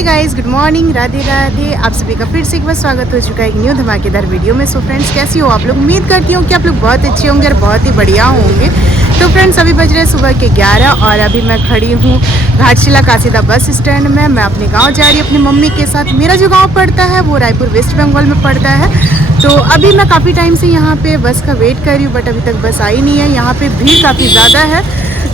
हे guys, good morning, Radhe Radhe. आप सभी का फिर से एक बार स्वागत हो चुका है एक न्यू धमाकेदार वीडियो में। सो फ्रेंड्स, कैसी हो आप लोग? उम्मीद करती हूँ कि आप लोग बहुत अच्छे होंगे और बहुत ही बढ़िया होंगे। तो फ्रेंड्स, अभी बज रहे हैं सुबह के 11 और अभी मैं खड़ी हूँ घाटशिला कासीदा बस स्टैंड में। मैं अपने गाँव जा रही हूँ अपनी मम्मी के साथ। मेरा जो गाँव पड़ता है वो रायपुर वेस्ट बंगाल में पड़ता है। तो अभी मैं काफ़ी टाइम से यहाँ पे बस का वेट कर रही हूँ, बट अभी तक बस आई नहीं है। यहाँ पे भीड़ काफ़ी ज़्यादा है,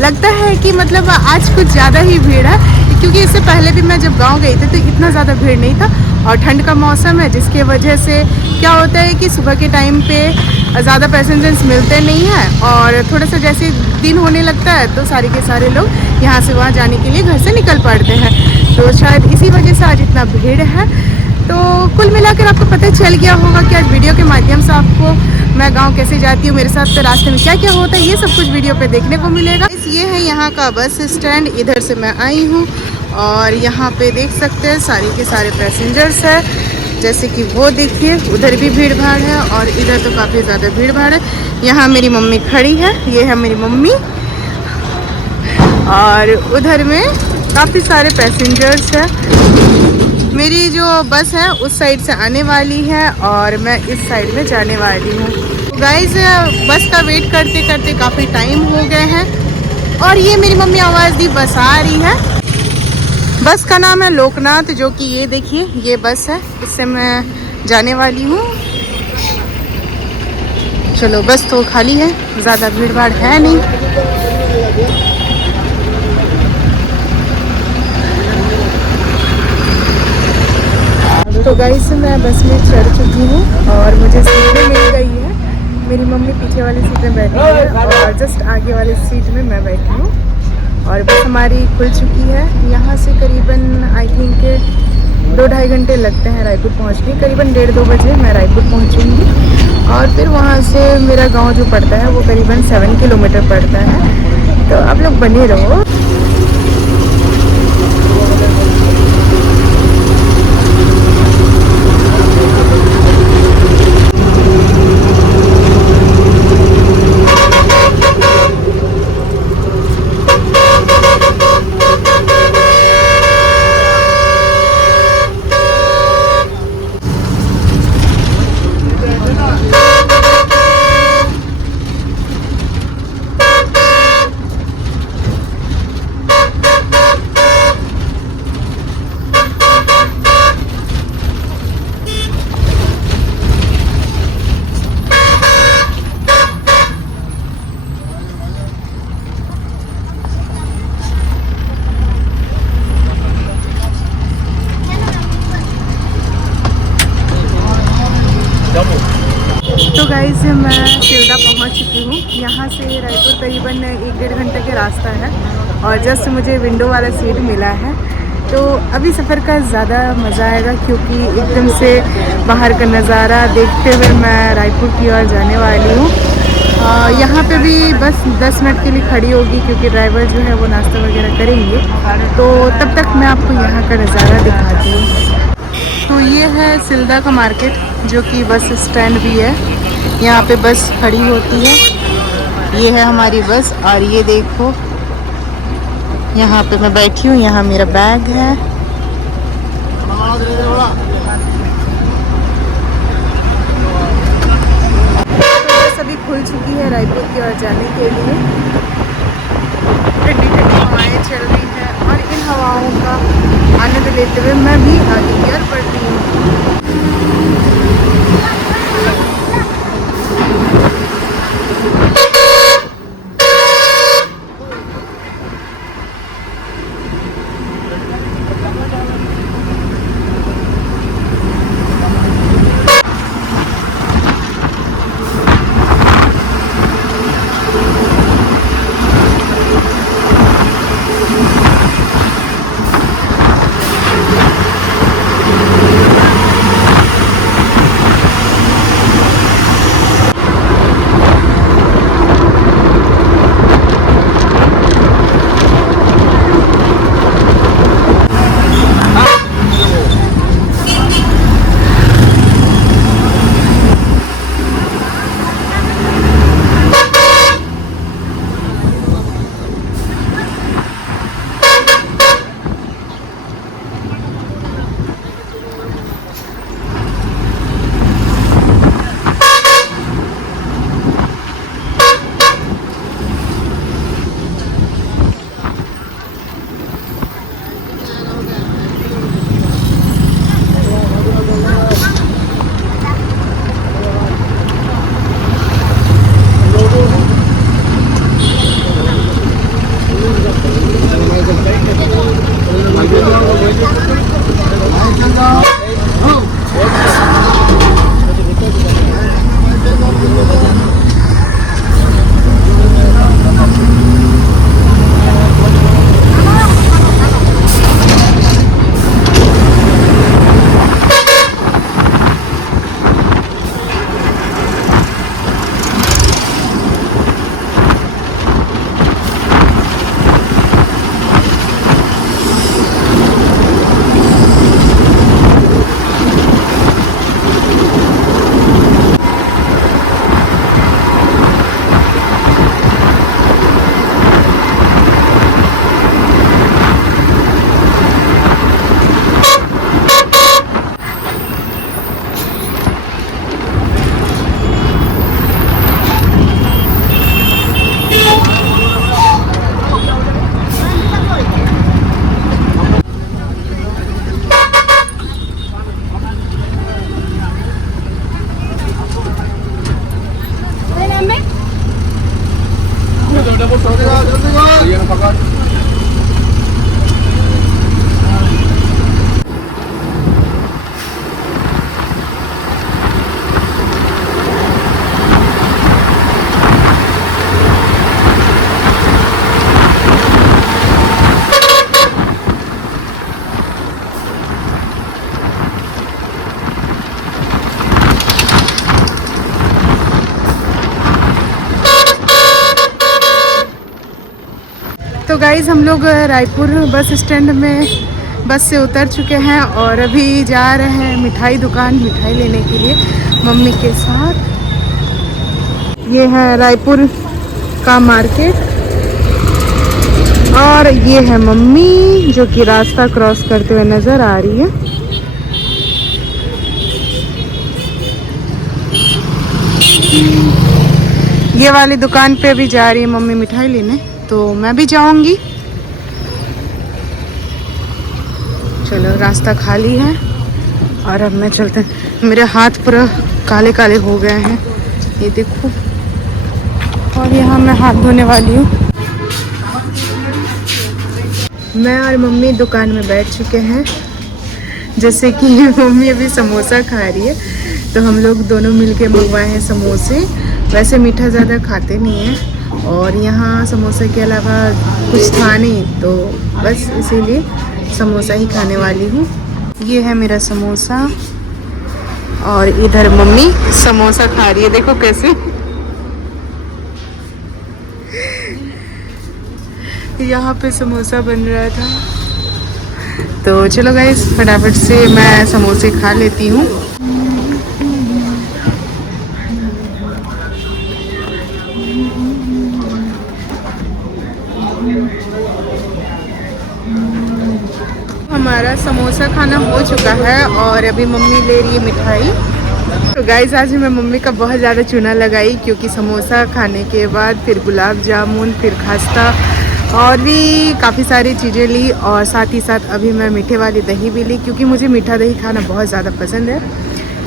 लगता है कि मतलब आज कुछ ज़्यादा ही भीड़ है, क्योंकि इससे पहले भी मैं जब गांव गई थी तो इतना ज़्यादा भीड़ नहीं था। और ठंड का मौसम है, जिसके वजह से क्या होता है कि सुबह के टाइम पे ज़्यादा पैसेंजर्स मिलते नहीं हैं, और थोड़ा सा जैसे दिन होने लगता है तो सारे के सारे लोग यहाँ से वहाँ जाने के लिए घर से निकल पड़ते हैं। तो शायद इसी वजह से आज इतना भीड़ है। तो कुल मिलाकर आपको पता चल गया होगा कि आज वीडियो के माध्यम से आपको मैं गांव कैसे जाती हूँ, मेरे साथ तो रास्ते में क्या क्या होता है, ये सब कुछ वीडियो पे देखने को मिलेगा। ये है यहाँ का बस स्टैंड, इधर से मैं आई हूँ और यहाँ पे देख सकते हैं सारे के सारे पैसेंजर्स हैं। जैसे कि वो देखिए, उधर भी भीड़ भाड़ है और इधर तो काफ़ी ज़्यादा भीड़ भाड़ है। यहाँ मेरी मम्मी खड़ी है, ये है मेरी मम्मी, और उधर में काफ़ी सारे पैसेंजर्स हैं। मेरी जो बस है उस साइड से आने वाली है और मैं इस साइड में जाने वाली हूँ। तो गाइस, बस का वेट करते करते काफ़ी टाइम हो गए हैं और ये मेरी मम्मी आवाज़ दी बस आ रही है। बस का नाम है लोकनाथ, जो कि ये देखिए ये बस है, इससे मैं जाने वाली हूँ। चलो, बस तो खाली है, ज़्यादा भीड़ भाड़ है नहीं। तो गाइस, मैं बस में चढ़ चुकी हूँ और मुझे सीट भी मिल गई है। मेरी मम्मी पीछे वाली सीट में बैठी है और जस्ट आगे वाली सीट में मैं बैठी हूँ। और बस हमारी खुल चुकी है। यहाँ से करीबन आई थिंक 2-2.5 घंटे लगते हैं रायपुर पहुँचने। करीबन 1:30-2 बजे मैं रायपुर पहुँचूँगी और फिर वहाँ से मेरा गाँव जो पड़ता है वो करीबन 7 किलोमीटर पड़ता है। तो आप लोग बने रहो। तो गाइस, मैं सिलदा पहुंच चुकी हूँ। यहाँ से रायपुर करीबन 1-1.5 घंटे का रास्ता है और जस्ट मुझे विंडो वाला सीट मिला है। तो अभी सफ़र का ज़्यादा मज़ा आएगा, क्योंकि एकदम से बाहर का नज़ारा देखते हुए मैं रायपुर की ओर जाने वाली हूँ। यहाँ पे भी बस 10 मिनट के लिए खड़ी होगी, क्योंकि ड्राइवर जो है वो नाश्ता वगैरह करेंगे। तो तब तक मैं आपको यहाँ का नज़ारा दिखाती हूँ। तो ये है सिलदा का मार्केट, जो कि बस स्टैंड भी है। यहाँ पे बस खड़ी होती है। ये है हमारी बस और ये देखो यहाँ पे मैं बैठी हूँ, यहाँ मेरा बैग है। तो बस अभी खुल चुकी है रायपुर की ओर जाने के लिए। ठंडी ठंडी हवाएं चल रही हैं और इन हवाओं का आनंद लेते हुए मैं भी आगे की ओर बढ़ रही हूँ। तो गाइज़ हम लोग रायपुर बस स्टैंड में बस से उतर चुके हैं और अभी जा रहे हैं मिठाई दुकान मिठाई लेने के लिए मम्मी के साथ। ये है रायपुर का मार्केट और ये है मम्मी जो कि रास्ता क्रॉस करते हुए नज़र आ रही है। ये वाली दुकान पे भी जा रही है मम्मी मिठाई लेने, तो मैं भी जाऊंगी। चलो रास्ता खाली है और अब मैं चलते हैं। मेरे हाथ पूरा काले काले हो गए हैं, ये देखो। और यहाँ मैं हाथ धोने वाली हूँ। मैं और मम्मी दुकान में बैठ चुके हैं। जैसे कि मम्मी अभी समोसा खा रही है, तो हम लोग दोनों मिलके मंगवाए हैं समोसे। वैसे मीठा ज़्यादा खाते नहीं हैं और यहाँ समोसे के अलावा कुछ था नहीं, तो बस इसीलिए समोसा ही खाने वाली हूँ। ये है मेरा समोसा और इधर मम्मी समोसा खा रही है, देखो कैसे। यहाँ पे समोसा बन रहा था, तो चलो गाइस फटाफट से मैं समोसे खा लेती हूँ। हमारा समोसा खाना हो चुका है और अभी मम्मी ले रही है मिठाई। तो गाइस आज मैं मम्मी का बहुत ज़्यादा चूना लगाई, क्योंकि समोसा खाने के बाद फिर गुलाब जामुन, फिर खस्ता और भी काफ़ी सारी चीज़ें ली, और साथ ही साथ अभी मैं मीठे वाली दही भी ली, क्योंकि मुझे मीठा दही खाना बहुत ज़्यादा पसंद है।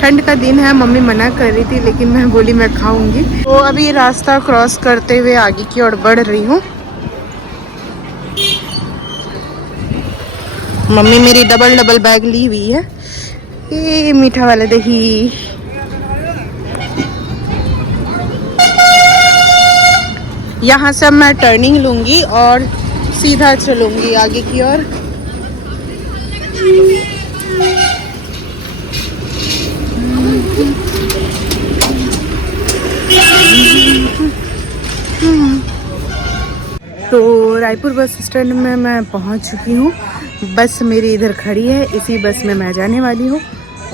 ठंड का दिन है, मम्मी मना कर रही थी लेकिन मैं बोली मैं खाऊंगी। तो अभी रास्ता क्रॉस करते हुए आगे की ओर बढ़ रही हूँ। मम्मी मेरी डबल बैग ली हुई है। ये मीठा वाला दही। यहाँ से मैं टर्निंग लूँगी और सीधा चलूँगी आगे की ओर। तो रायपुर बस स्टैंड में मैं पहुँच चुकी हूँ। बस मेरी इधर खड़ी है, इसी बस में मैं जाने वाली हूँ।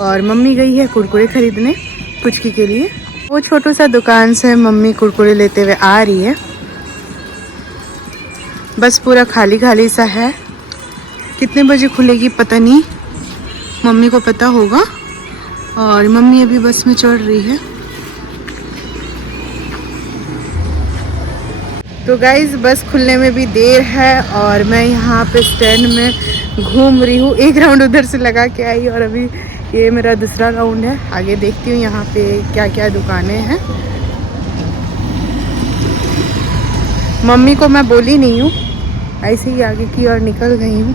और मम्मी गई है कुरकुरे खरीदने पुचकी के लिए। वो छोटू सा दुकान से मम्मी कुरकुरे लेते हुए आ रही है। बस पूरा खाली खाली सा है। कितने बजे खुलेगी पता नहीं, मम्मी को पता होगा। और मम्मी अभी बस में चढ़ रही है। तो गाइज़ बस खुलने में भी देर है और मैं यहाँ पे स्टैंड में घूम रही हूँ। एक राउंड उधर से लगा के आई और अभी ये मेरा दूसरा राउंड है। आगे देखती हूँ यहाँ पे क्या क्या दुकानें हैं। मम्मी को मैं बोली नहीं हूँ, ऐसे ही आगे की ओर निकल गई हूँ।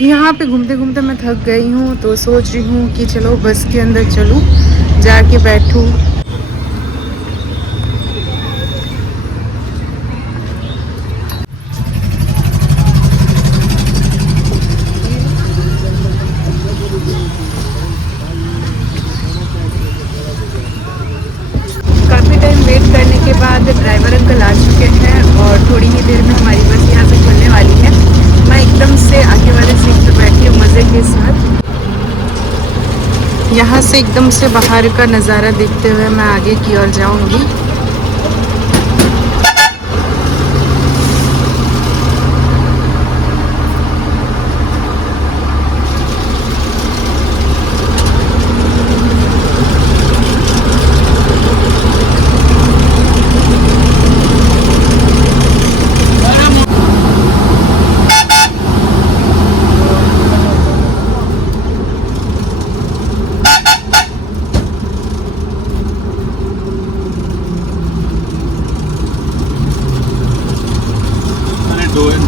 यहाँ पे घूमते घूमते मैं थक गई हूँ, तो सोच रही हूँ कि चलो बस के अंदर चलूँ, जाके बैठूँ। काफ़ी टाइम वेट करने के बाद ड्राइवर अंकल आ चुके हैं और थोड़ी ही देर में हमारी बस यहाँ से खुलने वाली है। मैं एकदम से आगे वाले सीट पर बैठी हूँ मज़े के साथ। यहाँ से एकदम से बाहर का नज़ारा देखते हुए मैं आगे की ओर जाऊँगी।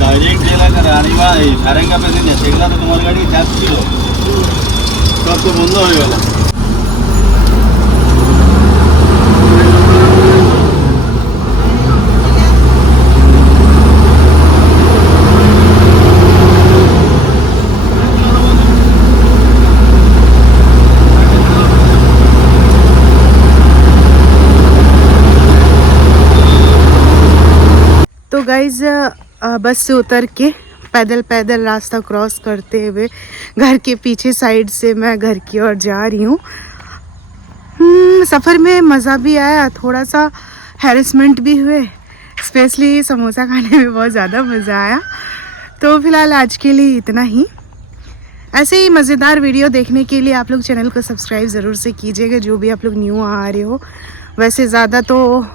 डायरेक्ट गेला का रानीवा सारेंगा पैसेंजर सेगला तो तुम्हारी गाड़ी चार्ज ছিল সব তো বন্ধ হয়ে গেল। गाइज बस से उतर के पैदल रास्ता क्रॉस करते हुए घर के पीछे साइड से मैं घर की ओर जा रही हूँ। सफ़र में मज़ा भी आया, थोड़ा सा हैरेसमेंट भी हुए, स्पेशली समोसा खाने में बहुत ज़्यादा मज़ा आया। तो फ़िलहाल आज के लिए इतना ही। ऐसे ही मज़ेदार वीडियो देखने के लिए आप लोग चैनल को सब्सक्राइब ज़रूर से कीजिएगा, जो भी आप लोग न्यू आ रहे हो। वैसे ज़्यादा तो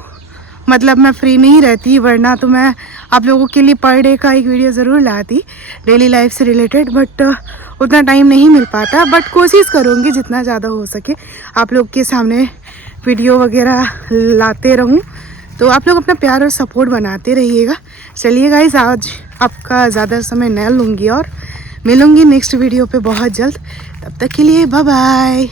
मतलब मैं फ्री नहीं रहती, वरना तो मैं आप लोगों के लिए पर डे का एक वीडियो ज़रूर लाती डेली लाइफ से रिलेटेड, बट उतना टाइम नहीं मिल पाता। बट कोशिश करूँगी जितना ज़्यादा हो सके आप लोग के सामने वीडियो वगैरह लाते रहूँ। तो आप लोग अपना प्यार और सपोर्ट बनाते रहिएगा। चलिए गाइस, आज आपका ज़्यादा समय न लूँगी और मिलूँगी नेक्स्ट वीडियो पे बहुत जल्द। तब तक के लिए बाय बाय।